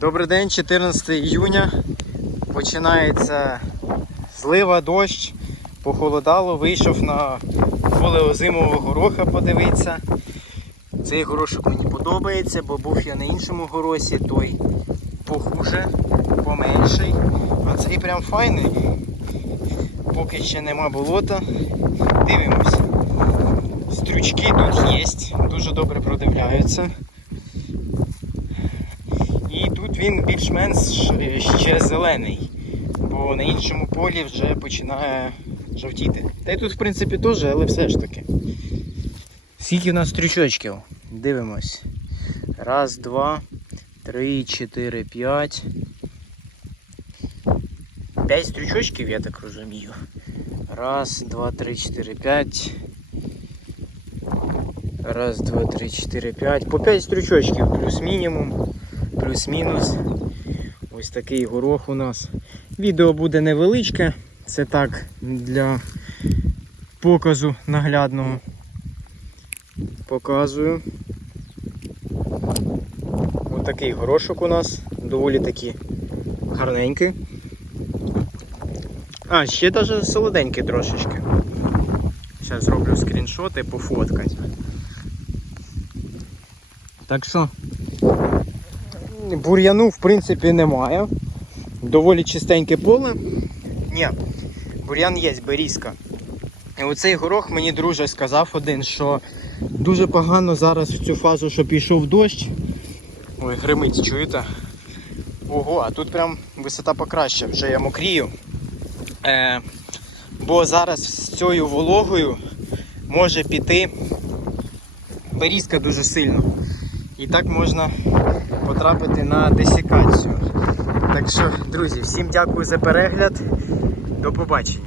Добрий день, 14 іюня. Починається злива, дощ, похолодало, вийшов на поле озимого гороха подивитися. Цей горошок мені подобається, бо був я на іншому горосі, той похуже, поменший. А цей прям файний. Поки ще нема болота. Дивимось. Стрючки тут є, дуже добре продивляються. Він більш-менш ще зелений, бо на іншому полі вже починає жовтіти. Та й тут, в принципі, теж, але все ж таки. Скільки в нас стрючочків? Дивимось. Раз, два, три, чотири, п'ять. П'ять стрючочків, я так розумію. Раз, два, три, чотири, п'ять. Раз, два, три, чотири, п'ять. По п'ять стрючочків, плюс мінімум плюс-мінус. Ось такий горох у нас. Відео буде невеличке, це так для показу наглядного. Показую. Ось такий горошок у нас, доволі таки гарненький. А, ще навіть солоденький трошечки. Зараз зроблю скріншоти, пофоткати. Так що бур'яну в принципі немає. Доволі чистеньке поле. Ні, бур'ян є, берізка. І оцей горох мені друже сказав один, що дуже погано зараз в цю фазу, що пішов дощ. Ой, гримить, чуєте? Ого, а тут прям висота покраща, вже я мокрію. Е, бо зараз з цією вологою може піти берізка дуже сильно. І так можна потрапити на десікацію. Так що, друзі, всім дякую за перегляд. До побачення.